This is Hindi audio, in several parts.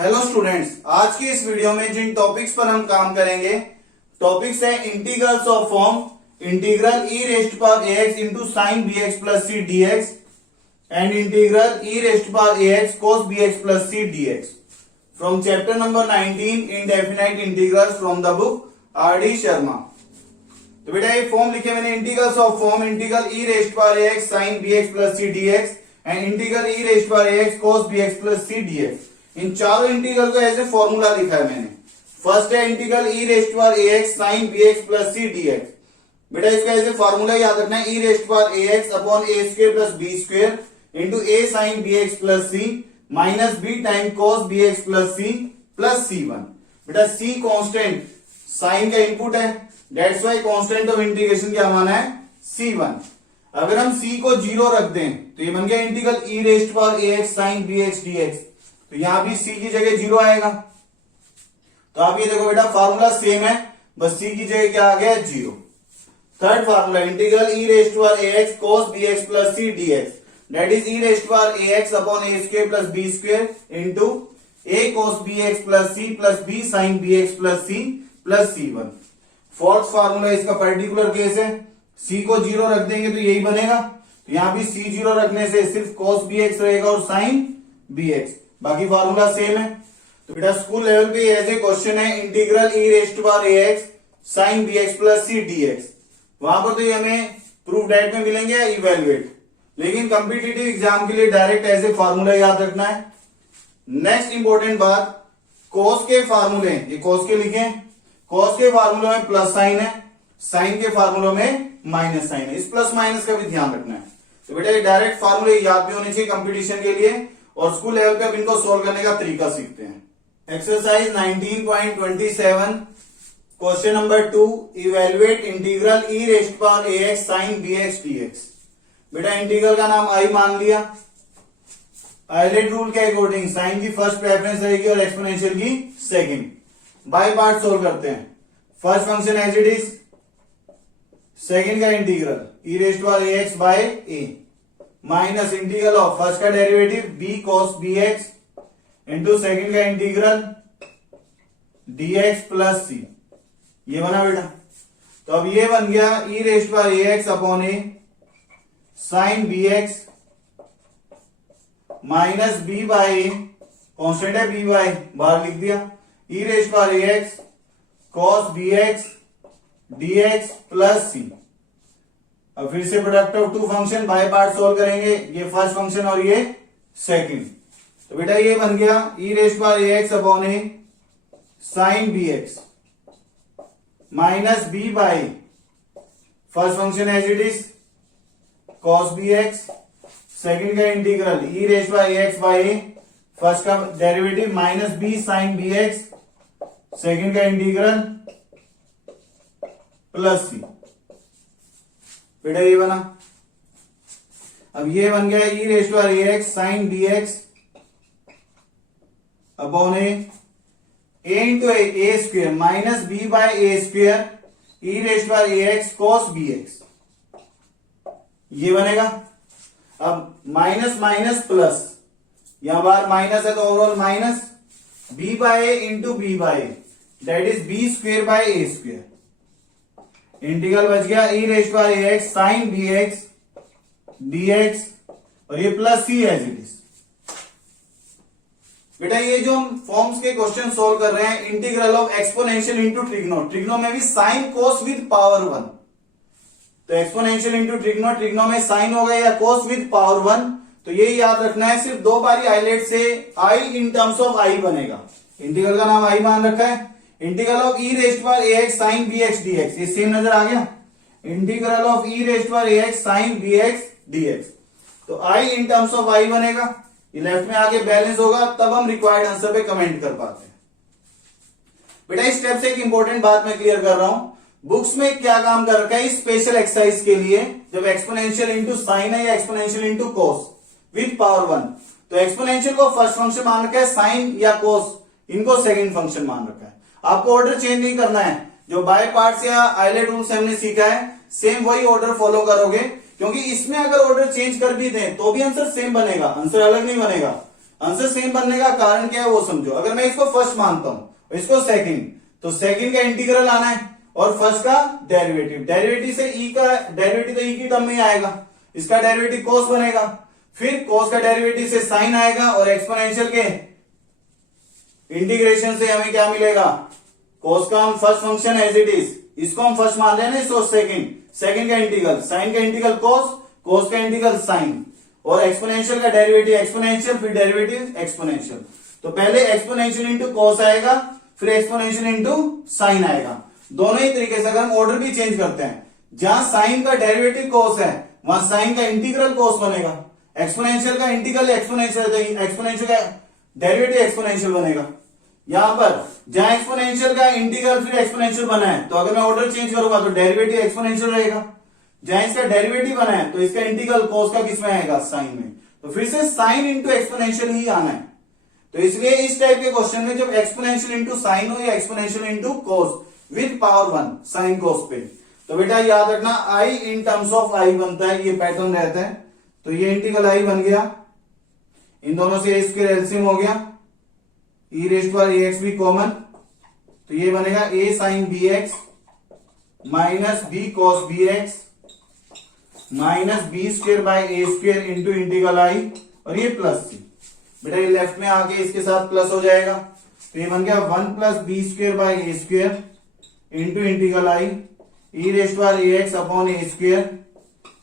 हेलो स्टूडेंट्स, आज की इस वीडियो में जिन टॉपिक्स पर हम काम करेंगे टॉपिक्स है integrals of form integral e raised power ax into sine b x plus C D x and integral e raised power ax cos bx plus C D x from chapter number 19 indefinite integrals from the book R D Sharma. तो बेटा ये फॉर्म लिखे मैंने integrals of form integral e raised power ax sign bx plus C D x and integral e raised power ax cos bx plus C D X. इन चारों इंटीग्रल को ऐसे फॉर्मूला लिखा है मैंने। फर्स्ट है integral e raised power ax sign bx plus C D x. बेटा इसका ऐसे फॉर्मूला याद रखना है, e raised power ax upon a square plus b square into a sine bx plus c minus b time cos bx plus c1। बेटा c कांस्टेंट साइन का इनपुट है, that's why constant of integration क्या माना है c1। अगर हम c को 0 रख दें तो ये बन गया integral e raised power ax sign bx dx। तो यहां भी c की जगह 0 आएगा। तो आप ये देखो बेटा फार्मूला सेम है, बस c की जगह क्या आ गया 0। Third formula integral e raised power ax cos bx plus c dx that is e raised power ax upon a square plus b square into a cos bx plus b sine bx plus c1। Fourth formula इसका पर्टिकुलर केस है, c को 0 रख देंगे तो यही बनेगा। तो यहां भी c 0 रखने से सिर्फ cos bx रहेगा और साइन bx, बाकी फार्मूला सेम है। तो बेटा स्कूल लेवल पे ऐसे क्वेश्चन है integral e raised power ax sign bx plus c dx, वहां पर तो ये हमें प्रूफ डेट में मिलेंगे या इवेल्युएट, लेकिन कॉम्पिटिटिव एग्जाम के लिए डायरेक्ट ऐसे फार्मूला याद रखना है। नेक्स्ट इंपॉर्टेंट बात, cos के फार्मूले, ये cos के लिखे, cos के फार्मूले में प्लस साइन है, साइन के फार्मूलों में माइनस साइन है, इस प्लस माइनस का भी ध्यान रखना है। तो बेटा ये डायरेक्ट फार्मूले याद भी होने चाहिए कंपटीशन के लिए, और स्कूल लेवल पे अब इनको सोल्व करने का तरीका सीखते हैं। Exercise 19.27 question number 2, evaluate integral e raised power ax sign bx dx। बेटा इंटीग्रल का नाम आई मान लिया, आइलेट रूल के अकॉर्डिंग साइन की फर्स्ट प्रेफरेंस रहेगी और एक्सपोनेंशियल की सेकंड। बाय पार्ट सोल्व करते हैं। First function as it is, second का integral e raised power ax bye a minus integral of first का derivative b cos bx into second का इंटीग्रल dx प्लस c, ये बना बेटा। तो अब ये बन गया e raised power ax upon a sine bx minus b by a, constant है b बाय, बाहर लिख दिया, e raised power ax cos bx dx plus c। अब फिर से product of two function by part solve करेंगे, ये फर्स्ट फंक्शन और ये सेकंड। तो बेटा ये बन गया e raised power ax upon a sine bx minus b by first function as it is cos bx, second का integral e raised power ax bye a, first का derivative minus b sine bx, second का इंटीग्रल प्लस c। बेटा ये बना। अब ये बन गया e raised power ax sign bx upon a into a square minus b by a square e raised power ax cos bx, ये बनेगा। अब माइनस माइनस प्लस, यहां बार माइनस है तो overall minus b by a into b by that is b square by a square. Integral बच गया e raised power ax sign bx dx और ये plus c as it is. बेटा ये जो हम फॉर्म्स के क्वेश्चन सोल्व कर रहे हैं, integral of exponential into trigno, trigno में भी साइन कोस विद पावर 1, तो एक्सपोनेंशियल इंटू ट्रिग्नो, ट्रिग्नो में साइन हो गया या कोस विद पावर 1। तो ये याद रखना है, सिर्फ दो बारी आइलेट से i in terms of i बनेगा। इंटीग्रल का नाम i मान रखा है, integral of e raised power ax sign bx dx, ये सेम नजर आ गया, integral of e raised power ax sign bx dx। तो i in terms of i बनेगा, ये लेफ्ट में आके बैलेंस होगा, तब हम रिक्वायर्ड आंसर पे कमेंट कर पाते हैं। बेटा इस स्टेप से एक इंपॉर्टेंट बात मैं क्लियर कर रहा हूं, बुक्स में क्या काम कर रखा है स्पेशल एक्सरसाइज के लिए, जब एक्सपोनेंशियल इंटू साइन है या exponential into cos with power 1, तो एक्सपोनेंशियल को फर्स्ट फंक्शन मान रखा है, साइन या कोस इनको सेकंड फंक्शन मान रखा है। आपको ऑर्डर चेंज नहीं करना है, जो बाय पार्ट्स या आइलेट रूल से हमने सीखा है सेम वही ऑर्डर फॉलो करोगे, क्योंकि इसमें अगर ऑर्डर चेंज कर भी दें तो भी आंसर सेम बनेगा, आंसर अलग नहीं बनेगा। आंसर सेम बनने का कारण क्या है वो समझो। अगर मैं इसको फर्स्ट मानता हूं, इसको सेकंड, तो सेकंड का इंटीग्रल आना है और फर्स्ट का डेरिवेटिव। डेरिवेटिव से ई का डेरिवेटिव तो ई की टर्म में ही आएगा, इसका डेरिवेटिव कोस बनेगा, फिर कोस का डेरिवेटिव से साइन आएगा और एक्सपोनेंशियल के इंटीग्रेशन से हमें क्या मिलेगा, कोस का हम first function as it is, इसको हम फर्स्ट मान रहे हैं ना, इसको सेकंड, सेकंड का इंटीग्रल, साइन का इंटीग्रल कोस, कोस का इंटीग्रल साइन, और एक्सपोनेंशियल का डेरिवेटिव एक्सपोनेंशियल, फिर डेरिवेटिव एक्सपोनेंशियल। तो पहले एक्सपोनेंशियल इंटू कोस आएगा, फिर एक्सपोनेंशियल इंटू साइन आएगा। दोनों ही तरीके से अगर हम ऑर्डर भी चेंज करते हैं, जहां साइन का डेरिवेटिव कोस है वहां साइन का इंटीग्रल कोस बनेगा, एक्सपोनेंशियल का इंटीग्रल एक्सपोनेंशियल, एक्सपोनेंशियल का डेरिवेटिव एक्सपोनेंशियल बनेगा। यहां पर जहां एक्सपोनेंशियल का इंटीग्रल फिर एक्सपोनेंशियल बना है, तो अगर मैं ऑर्डर चेंज करूंगा तो डेरिवेटिव एक्सपोनेंशियल रहेगा। जहां इसका डेरिवेटिव बना है तो इसका इंटीग्रल कोस का किस में आएगा, साइन में। तो फिर से साइन इंटू एक्सपोनेंशियल ही आना है। तो इसलिए इस टाइप के क्वेश्चन में जब एक्सपोनेंशियल इंटू साइन हो या exponential into cos with power 1 sine cos पे, तो बेटा याद रखना आई इन टर्म्स ऑफ आई बनता है, ये पैटर्न रहता है। तो ये इंटीग्रल आई बन गया, इन दोनों से स्क्वायर एलसीएम हो गया, e raise to power x भी कॉमन, तो ये बनेगा a sine b x minus b cos b x minus b square by a square into integral I, और ये प्लस सी। बेटा ये लेफ्ट में आके इसके साथ प्लस हो जाएगा, तो ये बन गया 1 plus b square by a square into integral I e raise to power a x upon a square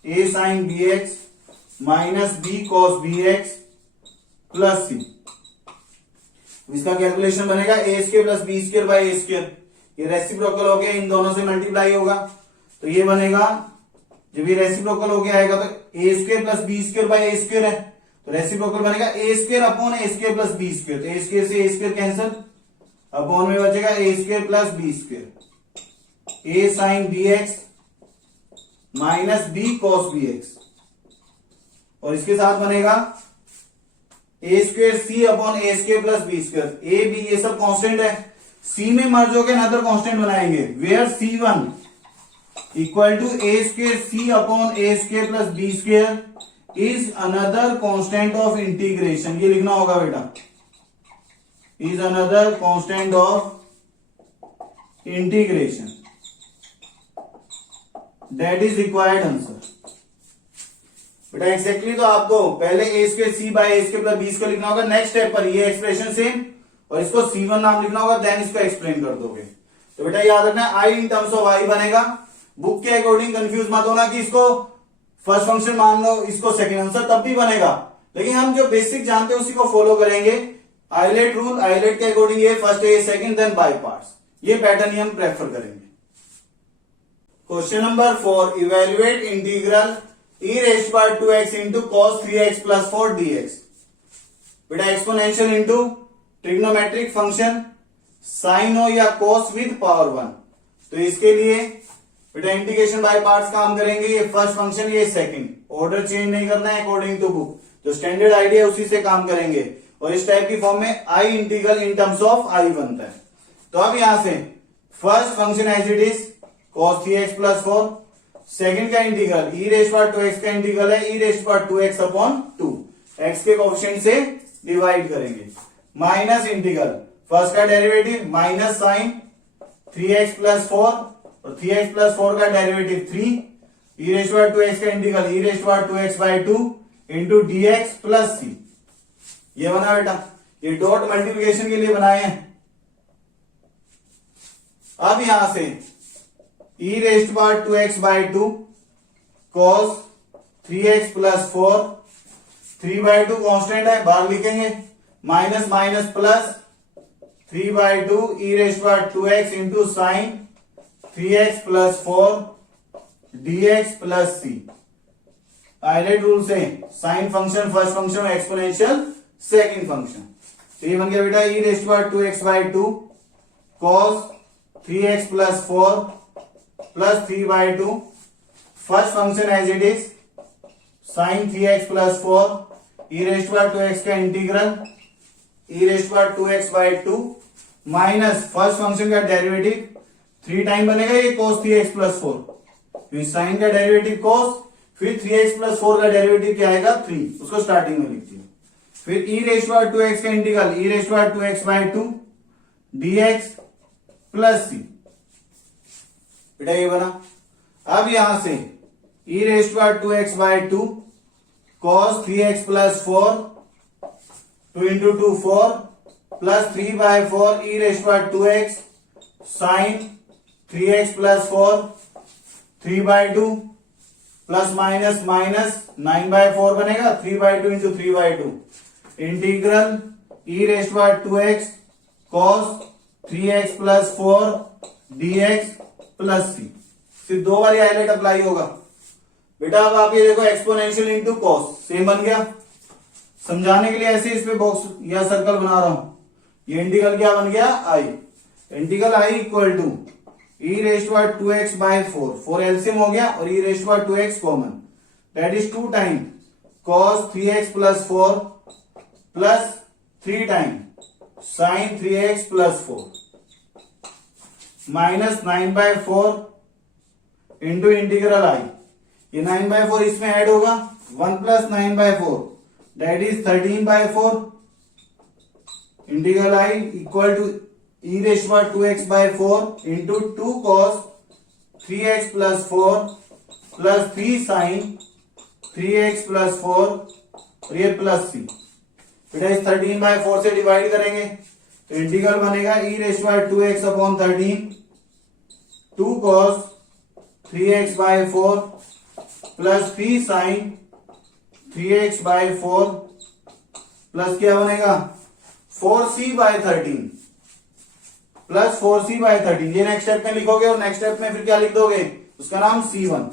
a sine b x minus b cos b x plus C. इसका कैलकुलेशन बनेगा a square plus b square by a square, ये रेसिप्रोकल हो गया, इन दोनों से मल्टीप्लाई होगा, तो ये बनेगा, जब ये रेसिप्रोकल हो गया आएगा तो a square plus b square by a square है, तो रेसिप्रोकल बनेगा a square upon a square plus b square, तो ए स्क्वायर से ए स्क्वायर कैंसिल, अपॉन में बचेगा a square plus b square a sine b x minus b cos b x, और इसके साथ बनेगा a square C upon a square plus b square, a b ये सब कांस्टेंट है, सी में मर्ज होकर अनदर कांस्टेंट बनाएंगे, where C1 equal to a square C upon a square plus b square is another constant of integration. ये लिखना होगा बेटा, is another constant of integration, that is required answer. बेटा एक्जैक्टली तो आपको पहले ए square C bye a square plus b square लिखना होगा, नेक्स्ट स्टेप पर ये एक्सप्रेशन सेम, और इसको C1 नाम लिखना होगा, देन इसको एक्सप्लेन कर दोगे। तो बेटा याद रखना आई इन टर्म्स ऑफ आई बनेगा, बुक के अकॉर्डिंग कंफ्यूज मत होना कि इसको फर्स्ट फंक्शन मान लो, इसको सेकंड, आंसर तब भी बनेगा, लेकिन हम जो बेसिक जानते हैं उसी को फॉलो करेंगे। आइलेट रूल, आइलेट के अकॉर्डिंग ये फर्स्ट ए सेकंड देन बाय पार्ट्स, ये पैटर्न ही हम प्रेफर करेंगे। Question number 4, evaluate integral e raised to power 2x into cos 3x plus 4 dx। बेटा exponential into trigonometric function sine हो या कोस विद पावर 1, तो इसके लिए बेटा इंटीग्रेशन बाय पार्ट्स काम करेंगे। ये फर्स्ट फंक्शन, ये सेकंड, ऑर्डर चेंज नहीं करना है अकॉर्डिंग टू बुक, जो स्टैंडर्ड आइडिया है उसी से काम करेंगे, और इस टाइप की फॉर्म में I integral in terms of I बनता है। तो अब यहां से first function as it is cos 3x plus 4, second का integral e raise to power 2x का इंटीग्रल है e raise to power 2x upon 2, x के कोएफिशिएंट से डिवाइड करेंगे, माइनस इंटीग्रल फर्स्ट का derivative minus sine 3x plus 4 और 3x प्लस 4 का derivative 3, e raise to power 2x का integral e raise to power 2x by 2 into dx plus c। ये बना बेटा, ये डॉट मल्टीप्लिकेशन के लिए बनाए हैं। अब यहां से e raise to power 2x by 2 cos 3x plus 4, 3 by 2 constant है, बाहर लिखेंगे, minus minus plus 3 by 2 e raise to power 2x into sine 3x plus 4 dx plus c। ILATE rule से साइन फंक्शन फर्स्ट फंक्शन और एक्सपोनेंशियल सेकंड फंक्शन, तो ये बन गया बेटा e raise to power 2x by 2 cos 3x plus 4 plus 3 by 2, first function as it is sine 3x plus 4 e raise to power 2x का integral e raise to power 2x by 2 minus first function का डेरिवेटिव 3 टाइम बनेगा ये cos 3x प्लस 4, फिर साइन का डेरिवेटिव cos, फिर 3x प्लस 4 का डेरिवेटिव क्या आएगा 3, उसको स्टार्टिंग में लिख दिया, फिर ई रेस्ट पावर 2x का integral e raised power 2x/2 dx plus सी, बेटा ये बना। अब यहां से e raised power 2x/2 cos 3x plus 4 2 into 2 4 plus 3/4 e raised power 2x sine 3x plus 4 3/2 plus minus minus 9/4 बनेगा 3/2 into 3/2 integral e raised power 2x cos 3x plus 4 dx plus C. सिर्फ दो बार हाईलाइट अप्लाई होगा बेटा। अब आप ये देखो एक्सपोनेंशियल इंटू कॉस सेम बन गया। समझाने के लिए ऐसे इस पे बॉक्स या सर्कल बना रहा हूं। ये इंटीग्रल क्या बन गया I. Integral I equal to e raised power 2x/4 4 LCM हो गया और e raised power 2x common that is 2 time cos 3x plus 4 plus 3 time sine 3x plus 4 minus 9/4 into integral I. ये 9/4 इसमें ऐड होगा 1 plus 9/4 that is 13/4 integral I equal to e raised power 2x/4 into 2 cos 3x plus 4 plus 3 sign 3x plus 4 और ये प्लस सी। बेटा इस 13/4 से डिवाइड करेंगे तो इंटीग्रल बनेगा e raised power 2x/13 2 cos 3x/4 plus 3 sine 3x/4 plus क्या बनेगा 4c/13 प्लस 4c/13। ये नेक्स्ट स्टेप में लिखोगे और नेक्स्ट स्टेप में फिर क्या लिख दोगे उसका नाम c1।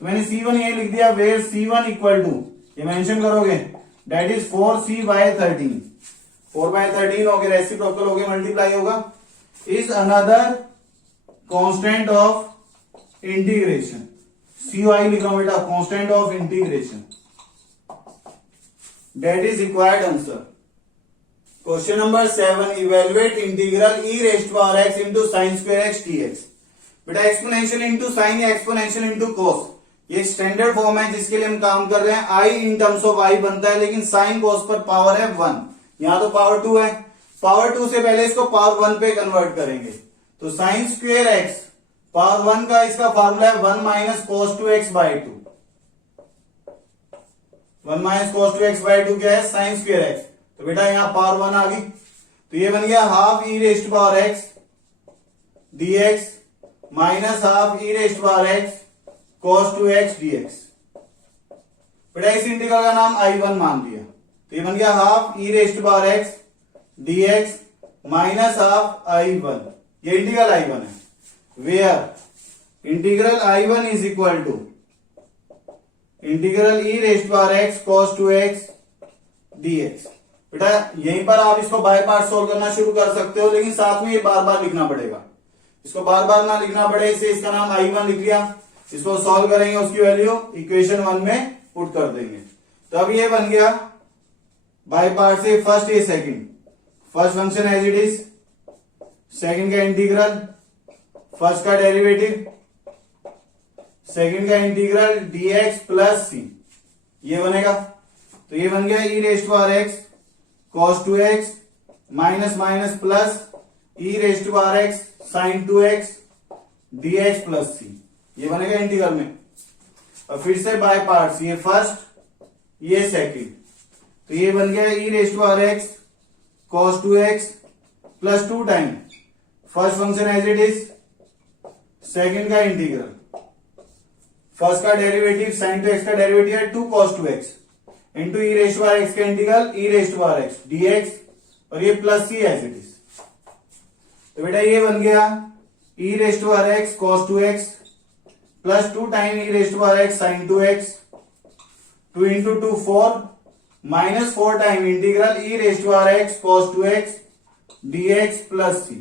तो मैंने c1 ये लिख दिया वेयर c1 इक्वल टू ये मेंशन करोगे दैट इज 4c/13 4/13 हो गया रेसिप्रोकल हो गया मल्टीप्लाई होगा is another constant of integration. CY लिखा बेटा constant of integration that is required answer. Question number 7 evaluate integral e raised power x into sine square x dx। बेटा एक्सपोनेंशियल इंटू साइन या एक्सपोनेंशियल इंटू कॉस ये स्टैंडर्ड फॉर्म है जिसके लिए हम काम कर रहे हैं। आई इन टर्म्स ऑफ आई बनता है लेकिन साइन कॉस पर पावर है 1, यहां तो पावर 2 है। पावर 2 से पहले इसको पावर 1 पे कन्वर्ट करेंगे तो साइन स्क्वायर एक्स पावर 1 का इसका फार्मूला है 1 minus cos 2x/2 1 minus cos 2x/2 क्या है साइन स्क्वायर एक्स। तो बेटा यहां पावर 1 आ गई तो ये बन गया half e raised power x dx minus half e raised power x cos 2x dx। बेटा इस इंटीग्रल का नाम I1 मान लिया तो ये बन गया half e raised power x dx minus half I1। ये इंटीग्रल I1 है where integral I1 is equal to integral e raised power x cos 2x dx। बेटा यहीं पर आप इसको बाय पार्ट सोल्व करना शुरू कर सकते हो लेकिन साथ में ये बार बार लिखना पड़ेगा। इसको बार बार ना लिखना पड़े इसे इसका नाम I1 लिख लिया। इसको सॉल्व करेंगे उसकी वैल्यू इक्वेशन 1 में पुट कर देंगे तो अब ये बन गया बाय पार्ट से फर्स्ट ये second. First function as it is second का इंटीग्रल फर्स्ट का डेरिवेटिव सेकंड का इंटीग्रल dx प्लस सी ये बनेगा तो ये बन गया e raised power x cos 2x minus minus plus e raised power x sign 2x dx plus सी ये बनेगा इंटीग्रल में। और फिर से बाय पार्ट्स ये फर्स्ट ये सेकंड तो ये बन गया e raised power x cos 2x plus 2 time first function as it is second का इंटीग्रल फर्स्ट का डेरिवेटिव साइन 2x का डेरिवेटिव है 2 cos 2x into e raised power x का integral e raised power x dx और ये plus C as it is. तो बेटा ये बन गया e raised power x cos 2x plus 2 time e raised power x sign 2x 2 into 2 4 minus 4 time integral e raised power x cos 2x dx plus सी।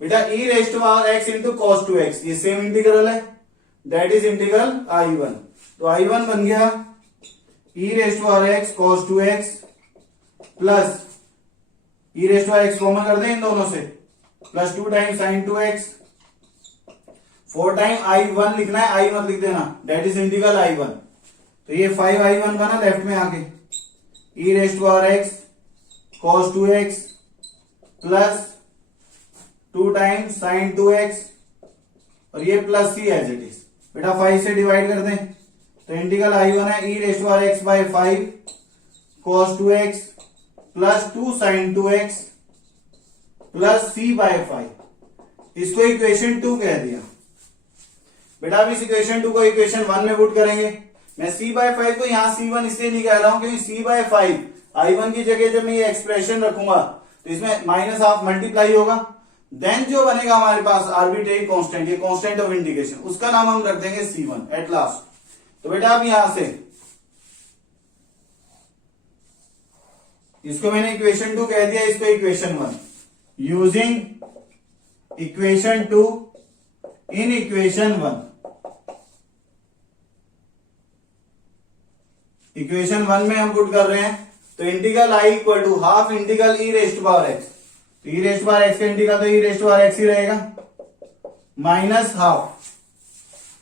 बेटा e raised power x into cos 2x ये सेम इंटीग्रल है दैट इज इंटीग्रल I1। तो I1 बन गया e raised power x cos 2x plus e raised power x common कर दें इन दोनों से plus 2 time sign 2x 4 time I1 लिखना है I मत लिख देना दैट इज इंटीग्रल I1। तो ये 5I1 बना लेफ्ट में आके e raised power x cos 2x plus 2 times sine 2x और ये plus C as it is. बेटा 5 से डिवाइड कर दें तो इंटीग्रल I1 है e raised power x by 5 cos 2x plus 2 sine 2x plus C by 5। इसको इक्वेशन 2 कह दिया। बेटा अब इस इक्वेशन 2 को इक्वेशन 1 में पुट करेंगे। मैं c बाय 5 को यहां c1 इसलिए नहीं कह रहा हूं क्योंकि c बाय 5 I1 की जगह जब मैं ये एक्सप्रेशन रखूंगा तो इसमें माइनस हाफ मल्टीप्लाई होगा, देन जो बनेगा हमारे पास आर्बिट्रेरी कांस्टेंट, ये कांस्टेंट ऑफ इंटीग्रेशन, उसका नाम हम रख देंगे c1 एट लास्ट। तो बेटा अब यहां से इसको मैंने इक्वेशन 2 कह दिया, इसको equation 1। Using equation 2 in equation 1, equation 1 में हम पुट कर रहे हैं तो integral I equal to half integral e raised power x, तो ई रेस्ट पावर एक्स का इंटीग्रल तो ई रेस्ट पावर एक्स ही रहेगा, माइनस हाफ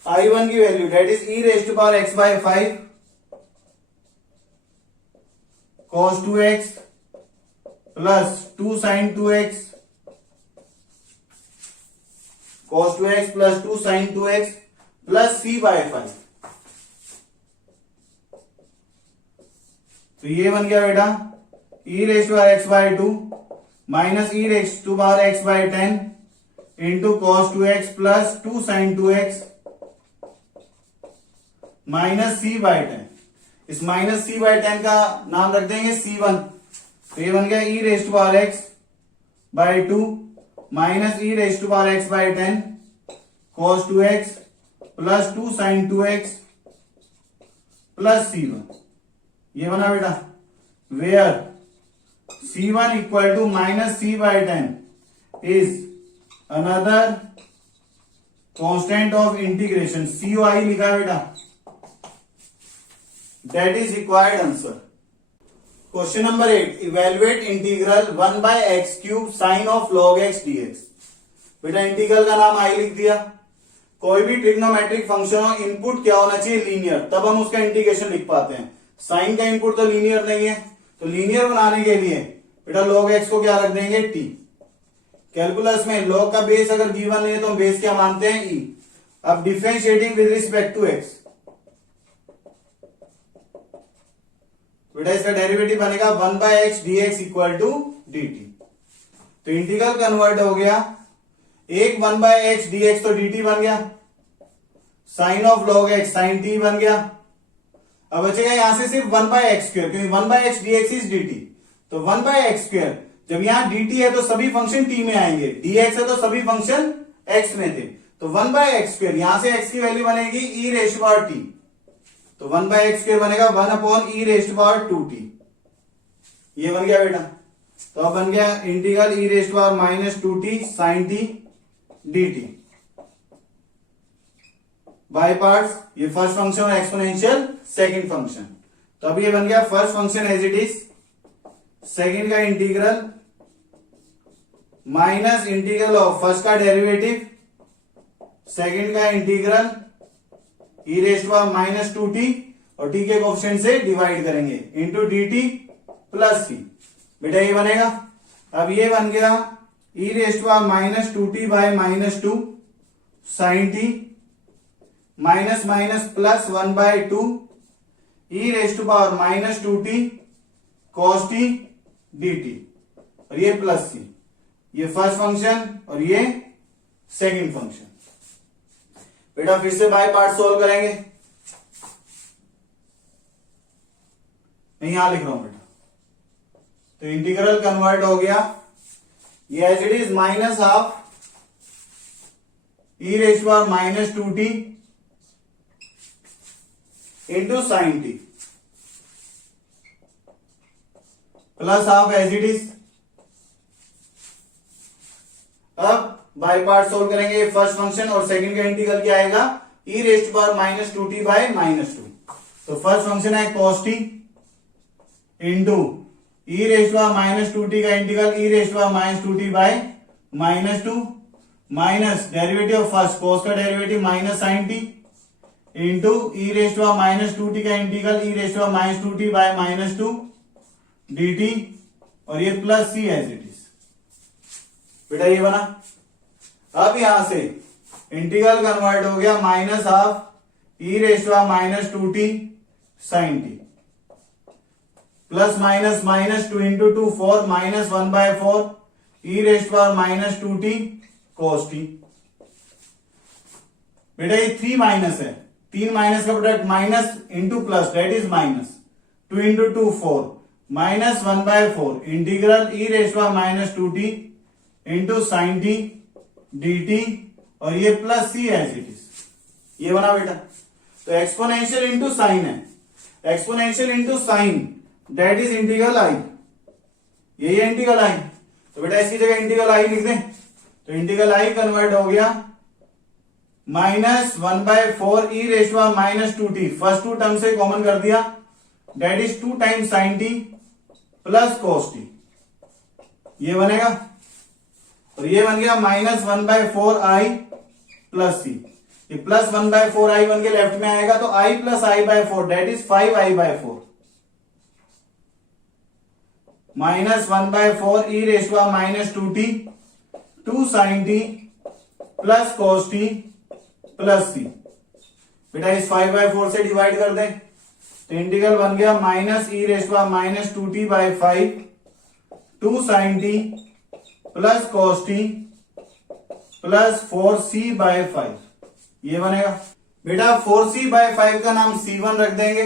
I1 की value that is e raised power x by 5 cos 2x plus 2 sine 2x cos 2x plus 2 sine 2x plus c by 5। तो ये बन गया बेटा e raised power x by 2 minus e raised to power x by 10 into cos 2x plus 2 sine 2x minus C by 10। इस माइनस सी बाय 10 का नाम रख देंगे c1। तो ये बन गया e raised to power x by 2 minus e raised to power x by 10 cos 2x plus 2 sine 2x plus c1। ये बना बेटा where c1 equal to minus C by 10 is another constant of integration, COI लिखा है बेटा, that is required answer. Question number 8, evaluate integral 1 by x cube sine of log x dx। बेटा इंटीग्रल का नाम आई लिख दिया। कोई भी ट्रिग्नोमेट्रिक फंक्शन हो, इनपुट क्या होना चाहिए, लीनियर, तब हम उसका इंटीग्रेशन लिख पाते हैं। साइन का इनपुट तो लीनियर नहीं है, तो लीनियर बनाने के लिए बेटा log x को क्या रख देंगे t। कैलकुलस में log का बेस अगर गिवन नहीं है तो हम बेस क्या मानते हैं e। अब differentiating with respect to x, बेटा इसका डेरिवेटिव बनेगा 1 by x dx equal to dt। तो इंटीग्रल कन्वर्ट हो गया, एक 1 बाय एक्स dx तो dt बन गया, sine of log x sine t बन गया। अब बचेगा यहां से सिर्फ 1 बाय एक्स स्क्वायर, क्योंकि 1 by x dx is dt। तो 1 बाय एक्स स्क्वायर, जब यहां dt है तो सभी फंक्शन t में आएंगे, dx है तो सभी फंक्शन x में थे। तो 1 बाय एक्स स्क्वायर, यहां से x की वैल्यू बनेगी ई रेस्ट पावर t, तो 1 बाय एक्स स्क्वायर बनेगा 1 अपॉन ई रेस्ट पावर 2t। ये बन गया बेटा। तो अब बन गया integral e raised power minus 2t sine t dt by parts. ये फर्स्ट फंक्शन और एक्सपोनेंशियल सेकंड फंक्शन। तो अब ये बन गया first function as it is, second का integral minus integral of first का डेरिवेटिव, सेकंड का integral e raised power minus 2t और t के कोएफिशिएंट से डिवाइड करेंगे इंटू dt प्लस c। बेटा ये बनेगा। अब ये बन गया e raised power minus 2t by minus 2 sine t minus minus plus 1 by 2 e raised to power minus 2t cos t dt और ये प्लस c। ये फर्स्ट फंक्शन और ये सेकंड फंक्शन। बेटा फिर से बाय पार्ट सोल्व करेंगे। मैं यहां लिख रहा हूं बेटा। तो इंटीग्रल कन्वर्ट हो गया, ये as it is minus half e raised power minus 2t into sine t plus half as it is. अब बाय पार्ट सोल्व करेंगे, फर्स्ट फंक्शन और सेकंड का इंटीग्रल क्या आएगा, e raised power minus 2t by minus 2। तो फर्स्ट फंक्शन है cos t into e raised power minus 2t का integral e raised power minus 2t by minus 2 minus derivative of first cos का derivative minus sine t into e raised power minus 2t का integral e raised power minus 2t by minus 2 dt और ये plus C as it is. बेटा ये बना। अब यहां से इंटीग्रल कन्वर्ट हो गया minus half e raised power minus 2t sine t, plus minus minus 2 into 2 4 minus 1/4 e raised power minus 2t cos t। बेटा ये 3 माइनस है, 3 माइनस का product minus into plus that is minus 2 into 2 4 minus 1/4 integral e raised power minus 2t into sine t dt और ये plus C as it is. ये बना बेटा। तो एक्सपोनेंशियल इंटू साइन है, exponential into sine that is integral I. यही है इंटीग्रल आई। तो बेटा इसकी जगह इंटीग्रल आई लिख दें। तो इंटीग्रल आई कन्वर्ट हो गया minus 1/4 e raised power minus 2t, first two term से कॉमन कर दिया that is 2 times sine t plus cos t. ये बनेगा और ये बन गया माइनस 1/4 आई प्लस सी। ये प्लस 1/4 आई बन के लेफ्ट में आएगा तो I plus i/4 that is 5i/4 minus 1/4 e raised power minus 2t 2 sine t plus cos t plus सी। बेटा इस 5/4 से डिवाइड कर दें तो इंटीग्रल बन गया minus e raised power minus 2t/5 2 sine t plus cos t plus 4c/5। ये बनेगा। बेटा 4c/5 का नाम c1 रख देंगे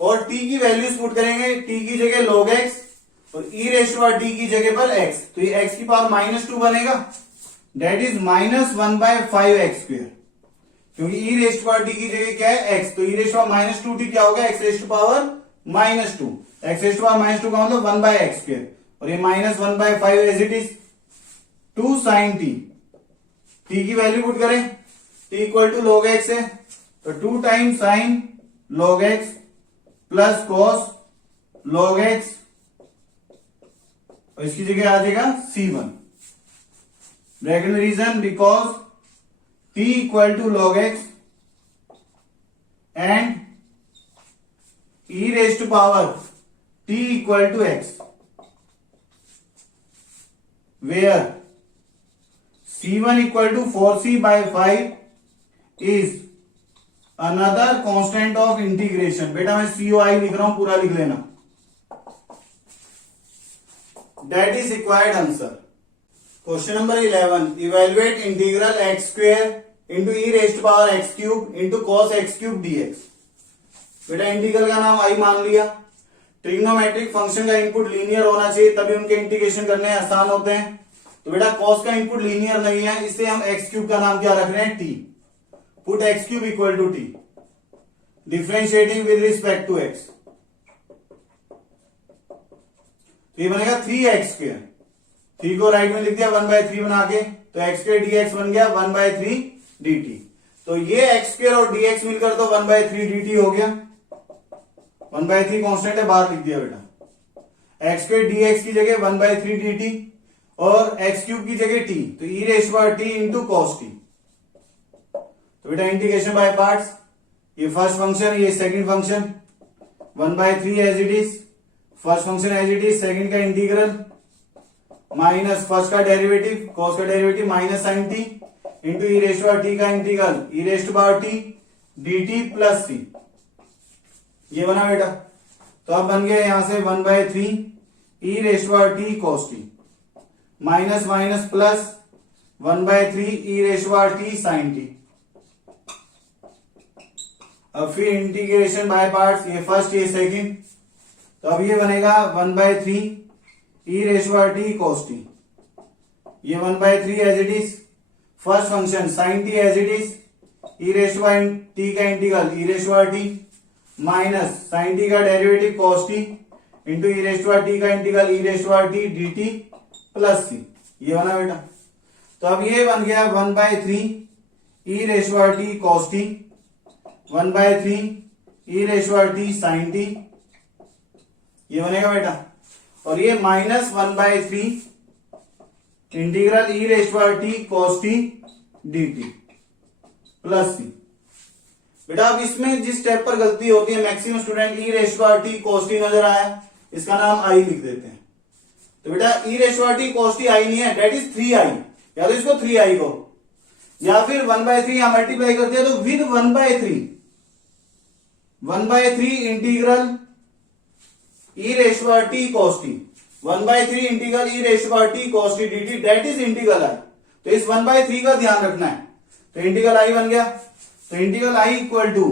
और t की वैल्यूज पुट करेंगे। t की जगह log x और e रेस्ट पावर t की जगह पर x, तो ये x की पावर माइनस 2 बनेगा that is minus 1/5x square, क्योंकि e रेस्ट पावर t की जगह क्या है x, तो e raised power minus 2t क्या होगा x raised power minus 2, x raised power minus 2 का मतलब 1/x स्क्वायर और ये minus 1/5 as it is 2 sine t. t की वैल्यू पुट करें t equal to log x है तो 2 time sine log x plus cos log x और इसकी जगह आ जाएगा c1। ब्रैकेट में reason because t equal to log x and e raised power t equal to x where c1 equal to 4c/5 is another constant of integration। बेटा मैं COI लिख रहा हूं, पूरा लिख लेना। That is required answer। Question number 11 evaluate integral x square into e raised power x cube into cos x cube dx। बेटा इंटीग्रल का नाम आई मान लिया। ट्रिग्नोमेट्रिक फंक्शन का इनपुट लीनियर होना चाहिए तभी उनके इंटीग्रेशन करने आसान होते हैं। तो बेटा cos का इनपुट लीनियर नहीं है, इससे हम x क्यूब का नाम क्या रख रहे हैं t। Put x cube equal to t differentiating with respect to x, तो ये बनेगा 3x स्क्वायर। 3 को राइट में लिख दिया 1/3 बना के, तो x स्क्वायर dx बन गया 1/3 dt। तो ये x स्क्वायर और dx मिलकर तो 1/3 dt हो गया। 1/3 कांस्टेंट है, बाहर लिख दिया बेटा। x स्क्वायर dx की जगह 1/3 dt और x क्यूब की जगह t, तो e raised power t into cos t. तो बेटा इंटीग्रेशन बाय पार्ट्स, ये फर्स्ट फंक्शन ये second function 1/3 as it is, first function as it is, second का इंटीग्रल माइनस फर्स्ट का डेरिवेटिव कॉस का derivative minus sine t into e raised power t का integral e raised power t dt plus सी। ये बना बेटा। तो अब बन गया यहां से 1/3 e raised power t cos t minus minus plus 1/3 e raised power t sine t. अब फिर इंटीग्रेशन बाय पार्ट्स, ये फर्स्ट ये सेकंड, तो अब ये बनेगा 1/3 e raised power t cos t. ये 1/3 as it is, first function sine t as it is, e raised power t का integral e raised power t minus sine t का derivative cos t into e raised power t का integral e raised power t dt plus सी। ये बना बेटा। तो अब ये बन गया 1/3 e raised power t cos t 1/3 e raised power t sine t. ये बनेगा बेटा। और ये minus 1/3 integral e raised power t cos t dt plus सी। बेटा अब इसमें जिस स्टेप पर गलती होती है, maximum student e raised power t cos t नजर आया इसका नाम आई लिख देते हैं। तो बेटा e raised power t cos t I नहीं है, डेट इज 3i, या तो इसको 3i को, या फिर 1/3 यहां मल्टीप्लाई करते हैं तो with 1/3 integral e raised power t cos t, 1/3 integral e raised power t cos t dt, that is integral I. तो इस 1/3 का ध्यान रखना है। तो इंटीग्रल आई बन गया, तो integral I equal to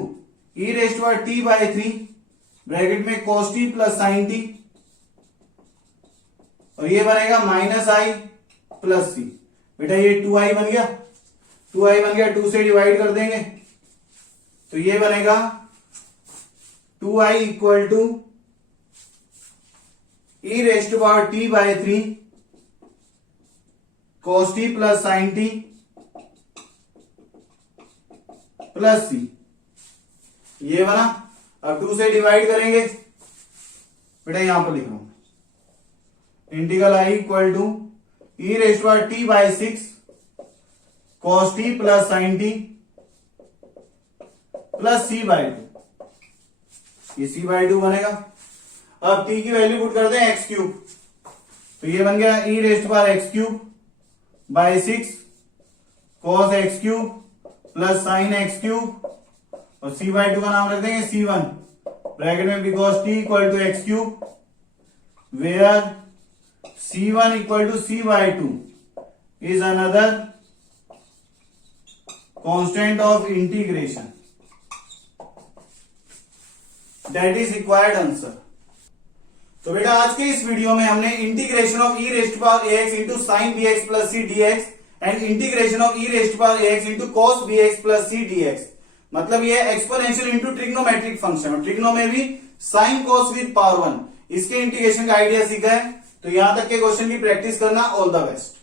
e raised power t by 3 bracket में cos t plus sine t, और ये बनेगा माइनस आई प्लस सी। बेटा ये 2i बन गया, 2i बन गया, 2 से डिवाइड कर देंगे तो ये बनेगा 2i equal to e raised power t by 3 cos t plus sine t plus सी, ये बना। अब 2 से डिवाइड करेंगे, बेटा यहां पर लिख रहा हूं, integral I equal to e raised power t by 6 cos t plus sine t plus c by 2, ये सी बाई 2 बनेगा। अब टी की वैल्यू पुट करते हैं एक्स क्यूब, तो ये बन गया e raised power x cube by 6 cos x cube plus sine x cube, और सी बाई 2 का नाम रख देंगे C1 ब्रैकेट में because t equal to x cube, where C1 equal to C by 2 is another constant of integration, that is required answer. तो बेटा आज के इस वीडियो में हमने integration of e raised power ax into sine bx plus c dx and integration of e raised power ax into cos bx plus c dx, मतलब ये एक्सपोनेंशियल इंटू ट्रिग्नोमेट्रिक फंक्शन, और ट्रिग्नो में भी साइन कॉस विद पावर 1, इसके इंटीग्रेशन का आइडिया सीखा है। तो यहां तक के क्वेश्चन की प्रैक्टिस करना। All the best.